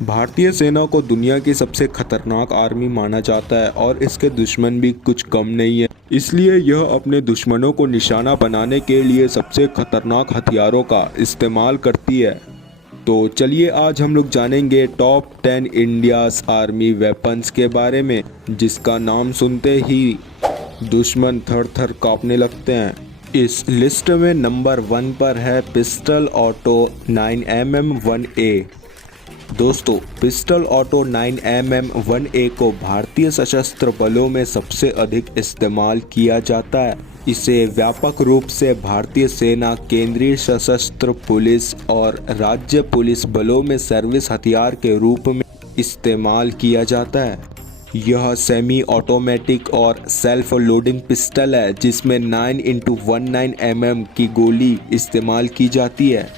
भारतीय सेना को दुनिया की सबसे खतरनाक आर्मी माना जाता है और इसके दुश्मन भी कुछ कम नहीं है। इसलिए यह अपने दुश्मनों को निशाना बनाने के लिए सबसे खतरनाक हथियारों का इस्तेमाल करती है। तो चलिए आज हम लोग जानेंगे टॉप 10 इंडियाज़ आर्मी वेपन्स के बारे में, जिसका नाम सुनते ही दुश्मन थर थर कांपने लगते हैं। इस लिस्ट में नंबर 1 पर है पिस्टल ऑटो 9mm 1A। दोस्तों, पिस्टल ऑटो 9mm 1A को भारतीय सशस्त्र बलों में सबसे अधिक इस्तेमाल किया जाता है। इसे व्यापक रूप से भारतीय सेना, केंद्रीय सशस्त्र पुलिस और राज्य पुलिस बलों में सर्विस हथियार के रूप में इस्तेमाल किया जाता है। यह सेमी ऑटोमेटिक और सेल्फ लोडिंग पिस्टल है जिसमें 9x19 mm की गोली इस्तेमाल की जाती है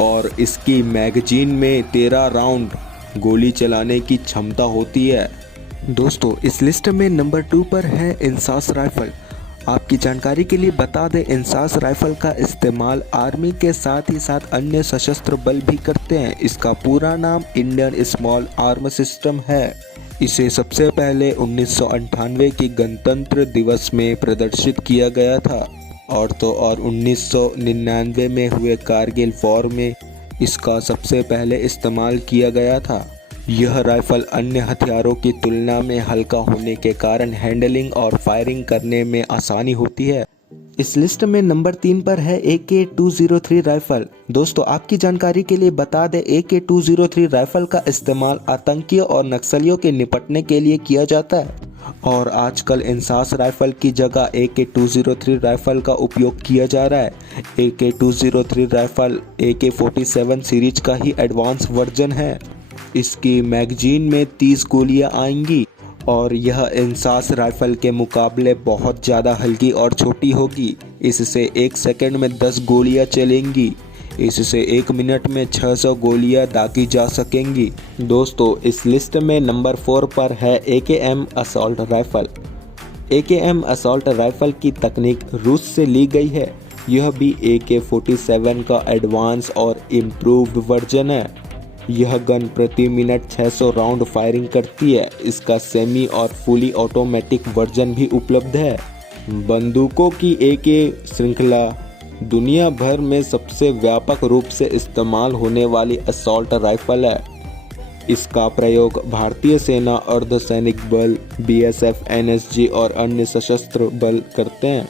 और इसकी मैगजीन में 13 राउंड गोली चलाने की क्षमता होती है। दोस्तों, इस लिस्ट में नंबर 2 पर है इंसास राइफल। आपकी जानकारी के लिए बता दें, इंसास राइफल का इस्तेमाल आर्मी के साथ ही साथ अन्य सशस्त्र बल भी करते हैं। इसका पूरा नाम इंडियन स्मॉल आर्म सिस्टम है। इसे सबसे पहले 1998 की गणतंत्र दिवस में प्रदर्शित किया गया था और 1999 में हुए कारगिल वॉर में इसका सबसे पहले इस्तेमाल किया गया था। यह राइफल अन्य हथियारों की तुलना में हल्का होने के कारण हैंडलिंग और फायरिंग करने में आसानी होती है। इस लिस्ट में नंबर 3 पर है AK-203 राइफल। दोस्तों, आपकी जानकारी के लिए बता दें, AK-203 राइफल का इस्तेमाल आतंकियों और नक्सलियों के निपटने के लिए किया जाता है और आजकल इंसास राइफल की जगह AK-203 राइफल का उपयोग किया जा रहा है। AK-203 राइफल AK-47 सीरीज का ही एडवांस वर्जन है। इसकी मैगजीन में 30 गोलियां आएंगी और यह इंसास राइफल के मुकाबले बहुत ज़्यादा हल्की और छोटी होगी। इससे 1 सेकंड में 10 गोलियां चलेंगी। इससे 1 मिनट में 600 गोलियां दागी जा सकेंगी। दोस्तों, इस लिस्ट में नंबर 4 पर है AKM assault rifle. AKM assault rifle की तकनीक रूस से ली गई है। यह भी AK-47 का एडवांस और इम्प्रूव्ड वर्जन है। यह गन प्रति मिनट 600 राउंड फायरिंग करती है। इसका सेमी और फुली ऑटोमेटिक वर्जन भी उपलब्ध है। बंदूकों की AK श्रृंखला दुनिया भर में सबसे व्यापक रूप से इस्तेमाल होने वाली असॉल्ट राइफल है। इसका प्रयोग भारतीय सेना, अर्धसैनिक बल, BSF, NSG और अन्य सशस्त्र बल करते हैं।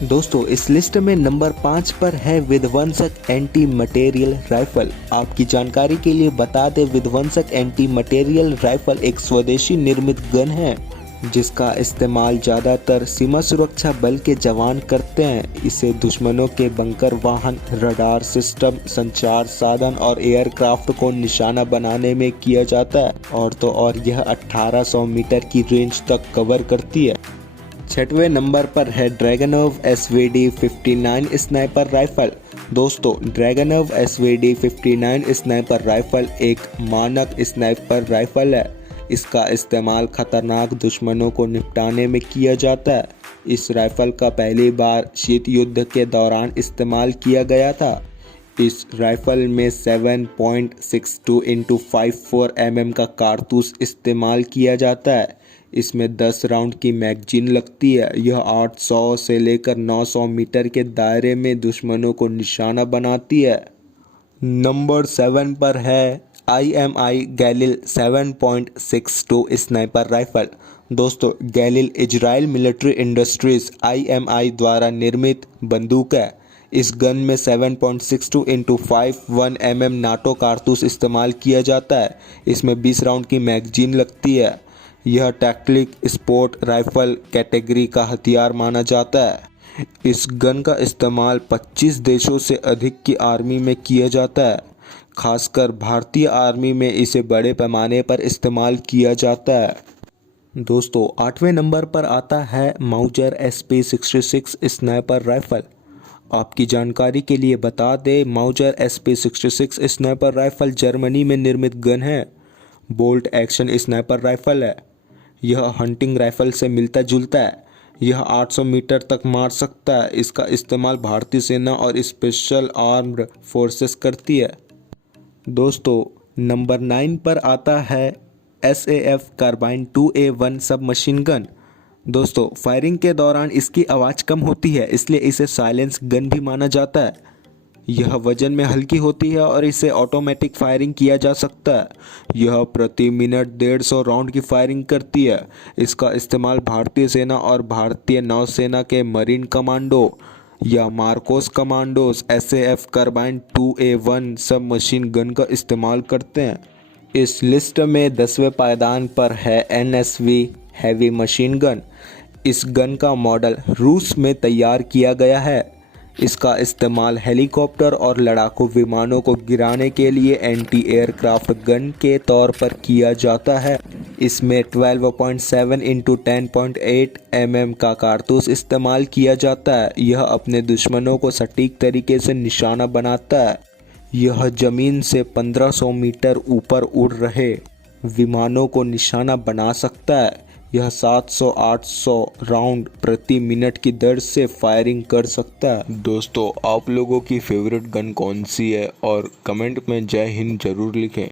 दोस्तों, इस लिस्ट में नंबर 5 पर है विध्वंसक एंटी मटेरियल राइफल। आपकी जानकारी के लिए बता दें, विध्वंसक एंटी मटेरियल राइफल एक स्वदेशी निर्मित गन है जिसका इस्तेमाल ज़्यादातर सीमा सुरक्षा बल के जवान करते हैं। इसे दुश्मनों के बंकर वाहन, रडार सिस्टम, संचार साधन और एयरक्राफ्ट को निशाना बनाने में किया जाता है और यह 1800 मीटर की रेंज तक कवर करती है। 6वें नंबर पर है ड्रैगनोव SVD-59 स्नाइपर राइफल। दोस्तों, ड्रैगनोव SVD-59 स्नाइपर राइफल एक मानक स्नाइपर राइफल है। इसका इस्तेमाल खतरनाक दुश्मनों को निपटाने में किया जाता है। इस राइफल का पहली बार शीत युद्ध के दौरान इस्तेमाल किया गया था। इस राइफल में 7.62 × 54 mm का कारतूस इस्तेमाल किया जाता है। इसमें 10 राउंड की मैगजीन लगती है। यह 800 से लेकर 900 मीटर के दायरे में दुश्मनों को निशाना बनाती है। नंबर 7 पर है IMI गैलिल 7.62 स्नाइपर राइफल। दोस्तों, गैलिल इजराइल मिलिट्री इंडस्ट्रीज IMI द्वारा निर्मित बंदूक है। इस गन में 7.62 × 51 mm नाटो कारतूस इस्तेमाल किया जाता है। इसमें 20 राउंड की मैगजीन लगती है। यह टैक्टिक स्पोर्ट राइफल कैटेगरी का हथियार माना जाता है। इस गन का इस्तेमाल 25 देशों से अधिक की आर्मी में किया जाता है। खासकर भारतीय आर्मी में इसे बड़े पैमाने पर इस्तेमाल किया जाता है। दोस्तों, 8वें नंबर पर आता है माउजर SP-66 स्नाइपर राइफल। आपकी जानकारी के लिए बता दें, Mauser SP-66 sniper rifle Germany में निर्मित गन है। बोल्ट एक्शन स्नाइपर राइफल है। यह हंटिंग राइफल से मिलता जुलता है। यह 800 मीटर तक मार सकता है। इसका इस्तेमाल भारतीय सेना और स्पेशल आर्म्ड फोर्सेस करती है। दोस्तों, नंबर 9 पर आता है SAF carbine 2A1 sub machine gun. दोस्तों, फायरिंग के दौरान इसकी आवाज़ कम होती है, इसलिए इसे साइलेंस गन भी माना जाता है। यह वजन में हल्की होती है और इसे ऑटोमेटिक फायरिंग किया जा सकता है। यह प्रति मिनट 150 राउंड की फायरिंग करती है। इसका इस्तेमाल भारतीय सेना और भारतीय नौसेना के मरीन कमांडो या MARCOS commandos SAF carbine 2A1 sub machine gun का इस्तेमाल करते हैं। इस लिस्ट में 10वें पायदान पर है NSV हैवी मशीन गन। इस गन का मॉडल रूस में तैयार किया गया है। इसका इस्तेमाल हेलीकॉप्टर और लड़ाकू विमानों को गिराने के लिए एंटी एयरक्राफ्ट गन के तौर पर किया जाता है। इसमें 12.7 × 10.8 mm का कारतूस इस्तेमाल किया जाता है। यह अपने दुश्मनों को सटीक तरीके से निशाना बनाता है। यह ज़मीन से 1500 मीटर ऊपर उड़ रहे विमानों को निशाना बना सकता है। यह 700-800 राउंड प्रति मिनट की दर से फायरिंग कर सकता है। दोस्तों, आप लोगों की फेवरेट गन कौन सी है और कमेंट में जय हिंद जरूर लिखें।